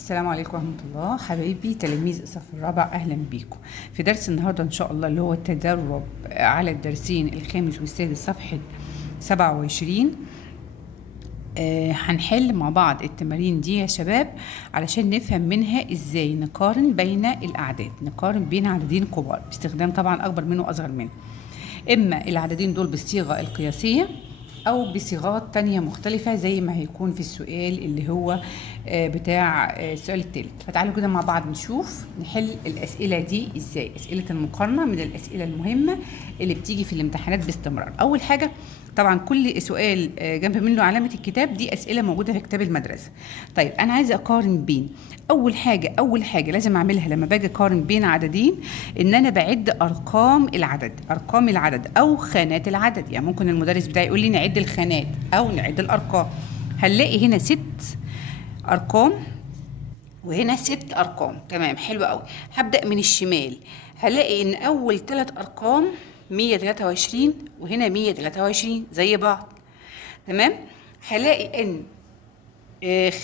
السلام عليكم ورحمة الله حبايبي تلاميذ الصف الرابع، أهلا بيكم في درس النهاردة إن شاء الله اللي هو التدرب على الدرسين الخامس والسادس صفحة 27. هنحل مع بعض التمارين دي يا شباب علشان نفهم منها ازاي نقارن بين الأعداد، نقارن بين عددين كبار باستخدام طبعا أكبر منه وأصغر منه، إما العددين دول بالصيغة القياسية أو بصيغات تانية مختلفة زي ما هيكون في السؤال اللي هو بتاع السؤال التالت. فتعالوا كده مع بعض نشوف نحل الأسئلة دي ازاي. أسئلة المقارنة من الأسئلة المهمة اللي بتيجي في الامتحانات باستمرار. أول حاجة طبعا كل سؤال جنب منه علامة الكتاب دي أسئلة موجودة في كتاب المدرسة. طيب أنا عايزة أقارن بين أول حاجة لازم أعملها لما باجي أقارن بين عددين إن أنا بعد أرقام العدد أو خانات العدد. يعني ممكن المدرس بتاعي يقول لي نعد الخانات أو نعد الأرقام. هنلاقي هنا 6 أرقام وهنا 6 أرقام. تمام، حلو قوي. هبدأ من الشمال، هلاقي إن أول 3 أرقام 123 وهنا 123 زي بعض. تمام، هلاقي إن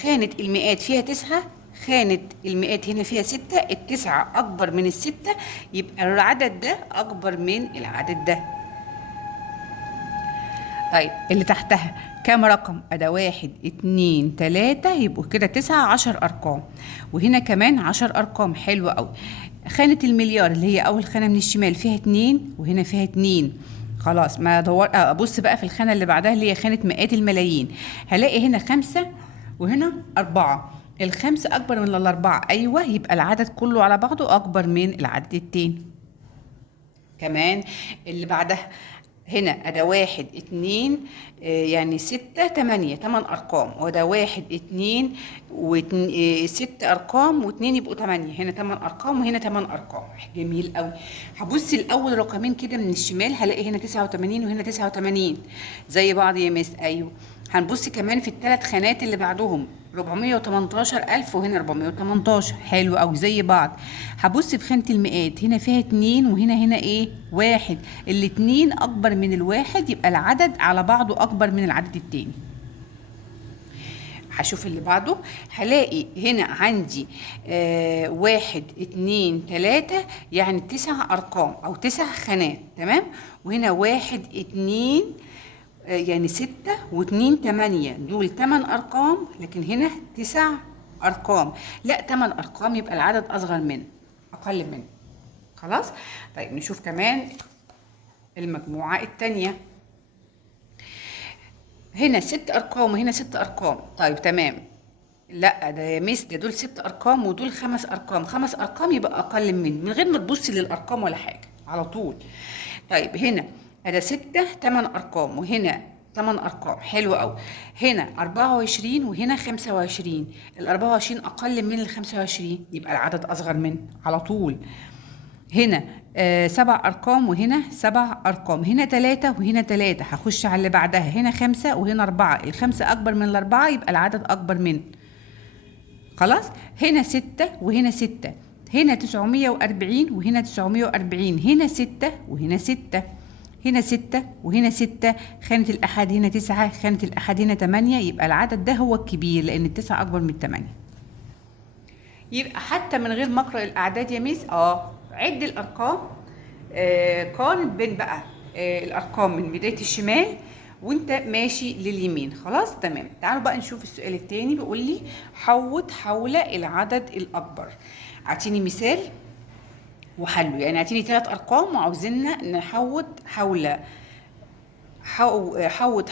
خانة المئات فيها 9، خانة المئات هنا فيها 6، التسعة أكبر من الستة، يبقى العدد ده أكبر من العدد ده. طيب اللي تحتها كام رقم؟ أدا 1 2 3، يبقوا كده 9 10 أرقام، وهنا كمان 10 أرقام. حلوة أوي. خانة المليار اللي هي أول خانة من الشمال فيها 2 وهنا فيها 2. خلاص ما ادور ابص بقى في الخانه اللي بعدها اللي هي خانه مئات الملايين، هلاقي هنا 5 وهنا 4. الخمسة أكبر من الأربعة، أيوة، يبقى العدد كله على بعضه أكبر من العدد التاني. كمان اللي بعدها هنا أدا 1 2 يعني 6 8 أرقام، وده 1 2 و6 أرقام و2 يبقوا 8. هنا 8 أرقام وهنا 8 أرقام. جميل قوي. هبص الأول رقمين كده من الشمال، هلاقي هنا 89 وهنا 89 زي بعض يا مس. أيوه. هنبص كمان في الثلاث خانات اللي بعدهم 418,000 وهنا 418. حلو أوي زي بعض. هبص في خانة المئات، هنا فيها 2 وهنا ايه؟ 1. الاتنين أكبر من الواحد، يبقى العدد على بعضه أكبر من العدد التاني. هشوف اللي بعده، هلاقي هنا عندي 1 2 3 يعني 9 أرقام أو 9 خانات. تمام، وهنا 1 2 يعني 6 و2 8، دول 8 أرقام، لكن هنا 9 أرقام. لا 8 أرقام، يبقى العدد أصغر منه، أقل منه. خلاص. طيب نشوف كمان المجموعة التانية. هنا 6 أرقام وهنا 6 أرقام. طيب تمام. لا ده يا ميس ده دول 6 أرقام ودول 5 أرقام. 5 أرقام يبقى أقل من غير ما تبصي للأرقام ولا حاجة، على طول. طيب هنا ده 6 8 أرقام وهنا 8 أرقام. حلو أوي. هنا 24 وهنا 25، ال 24 أقل من ال 25، يبقى العدد أصغر منه على طول. هنا 7 أرقام وهنا 7 أرقام، هنا 3 وهنا 3. هخش على اللي بعدها، هنا 5 وهنا 4، الخمسة أكبر من الأربعة، يبقى العدد أكبر منه. خلاص. هنا 6 وهنا 6، هنا 940 وهنا 940، هنا 6 وهنا 6، هنا 6 وهنا 6. خانة الأحاد هنا 9، خانة الأحاد هنا 8، يبقى العدد ده هو الكبير لأن التسعة أكبر من 8. يبقى حتى من غير ما أقرأ الأعداد يا ميس عد الأرقام، قارن بين بقى الأرقام من بداية الشمال وانت ماشي لليمين. خلاص تمام. تعالوا بقى نشوف السؤال التاني. بيقول لي حوط حول العدد الأكبر. اعطيني مثال وحله، يعني اعطيني 3 أرقام وعاوزيننا نحوط حول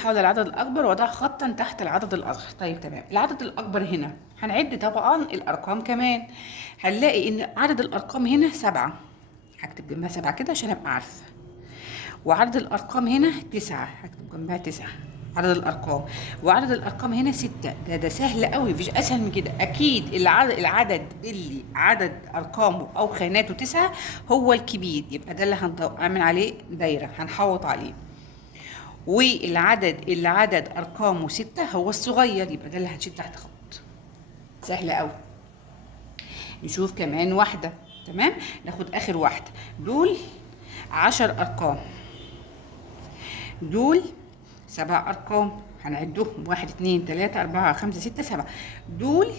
العدد الأكبر وضع خطا تحت العدد الأصغر. طيب تمام. العدد الأكبر هنا هنعد طبعا الأرقام كمان، هنلاقي إن عدد الأرقام هنا 7، هكتب جنبها 7 كده عشان أبقى عارفة. وعدد الأرقام هنا 9، هكتب جنبها 9 عدد الأرقام. وعدد الأرقام هنا 6. ده سهل قوي، مفيش أسهل من كده. أكيد العدد اللي عدد أرقامه أو خاناته 9 هو الكبير، يبقى ده اللي هنعمل عليه دايرة هنحوط عليه. والعدد اللي عدد أرقامه 6 هو الصغير، يبقى ده اللي هنشيل تحت خط. سهل قوي. نشوف كمان واحدة. تمام، ناخد آخر واحدة. دول 10 أرقام، دول 7 أرقام، هنعدهم 1 2 3 4 5 6 7. دول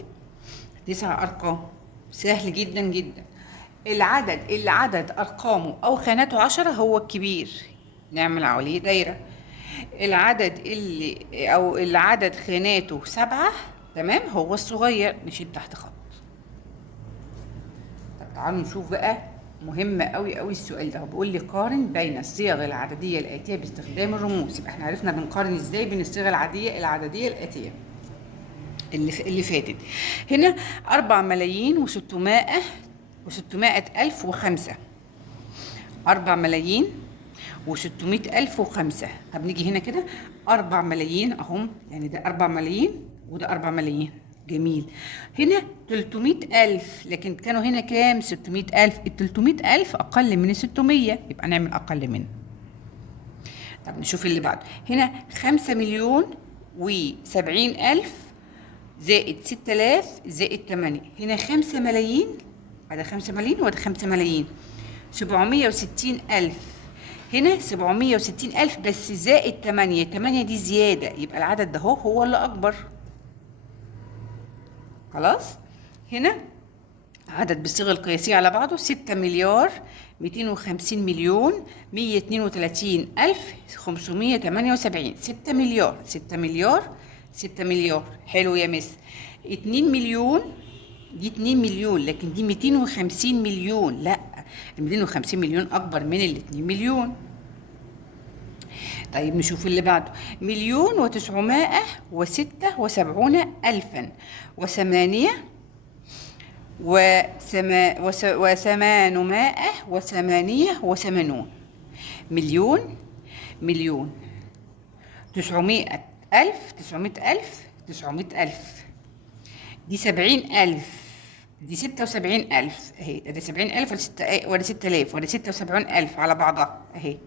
9 ارقام، سهل جدا جدا. العدد اللي عدد ارقامه او خاناته 10 هو الكبير، نعمل عليه دايره. العدد اللي عدد خاناته 7 تمام هو الصغير، نشيل تحت خط. طب تعالوا نشوف بقى، مهم قوي قوي السؤال ده. بيقول لي قارن بين الصيغ العدديه الاتيه باستخدام الرموز. يبقى احنا عرفنا بنقارن ازاي بين الصيغ العدديه الاتيه اللي فاتت. هنا 4,600,000 و5. 4,600,000 و5. طب نيجي هنا كده 4 ملايين اهم، يعني ده 4 ملايين وده 4 ملايين. جميل. هنا 300,000، لكن كانوا هنا كام؟ 600,000. ال 300,000 أقل من 600، يبقى نعمل أقل منه. طب نشوف اللي بعده. هنا 5,070,000 زائد 6,000 زائد 8. هنا 5 ملايين، هذا 5 ملايين وده 5 ملايين. 760,000. هنا 760,000 بس زائد 8. 8 دي زيادة، يبقى العدد ده هو اللي أكبر. خلاص. هنا عدد بالصيغة القياسية على بعضه 6,232,132,578. 6 مليار 6 مليار 6 مليار. حلو يا مس. 2 مليون، دي 2 مليون، لكن دي 250 مليون. لا، ال 250 مليون أكبر من ال 2 مليون. طيب نشوف اللي بعده. 1,976,000 و8 و888. مليون 900,000 دي 70,000، دي 76,000 اهي. ده 70,000 ولا 6,000 ولا 76,000 على بعضها اهي.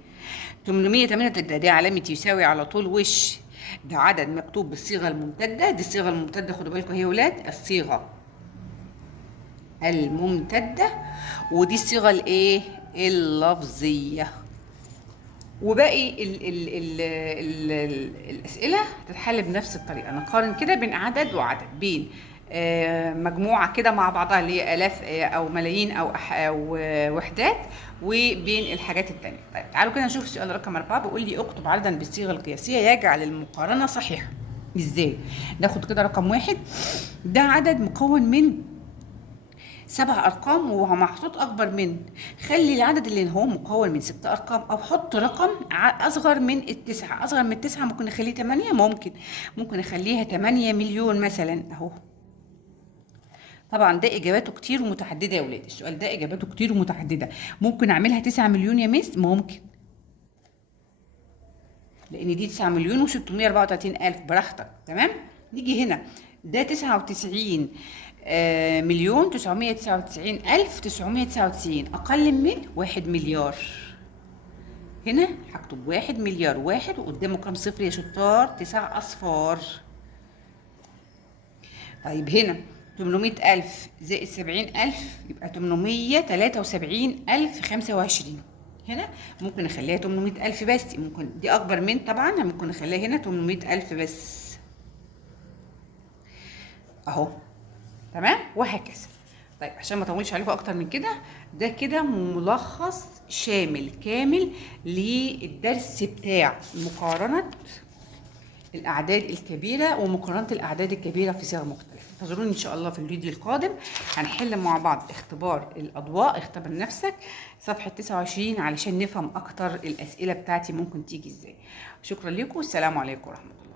808 دي علامة يساوي على طول وش. ده عدد مكتوب بالصيغة الممتدة. دي الصيغة الممتدة، خدوا بالكم يا ولاد، الصيغة الممتدة، ودي الصيغة الايه؟ اللفظية. وباقي الأسئلة تتحل بنفس الطريقة. نقارن كده بين عدد وعدد، بين مجموعة كده مع بعضها اللي هي آلاف أو ملايين أو وحدات، وبين الحاجات التانية. طيب تعالوا كده نشوف السؤال رقم 4. بيقول لي اكتب عددا بالصيغة القياسية يجعل المقارنة صحيحة. ازاي؟ ناخد كده رقم 1. ده عدد مكون من 7 أرقام وهو محطوط أكبر من. خلي العدد اللي هو مكون من 6 أرقام، أو حط رقم أصغر من التسعة. أصغر من التسعة ممكن نخليه 8، ممكن نخليها 8 مليون مثلا أهو. طبعا ده إجاباته كتير ومتعددة يا ولاد. السؤال ده إجاباته كتير ومتعددة. ممكن أعملها 9 مليون يا مس، ممكن، لأن دي 9 مليون و634 ألف، براحتك. تمام. نيجي هنا، ده 99 مليون 999,999 أقل من 1 مليار. هنا هكتب 1 مليار، 1 وقدامه كام صفر يا شطار؟ 9 أصفار. طيب هنا 800,000 زائد 70,000 يبقى 873,025. هنا ممكن نخليها 800,000 بس، ممكن دي أكبر من، طبعا ممكن نخليها هنا 800,000 بس أهو. تمام، وهكذا. طيب عشان ما اطولش عليكم اكتر من كده، ده كده ملخص شامل كامل للدرس بتاع مقارنة الأعداد الكبيرة ومقارنة الأعداد الكبيرة في صيغ مختلفة. انتظروني إن شاء الله في الفيديو القادم. هنحل مع بعض اختبار الأضواء، اختبر نفسك، صفحة 29، علشان نفهم أكتر الأسئلة بتاعتي ممكن تيجي إزاي. شكرا لكم والسلام عليكم ورحمة الله.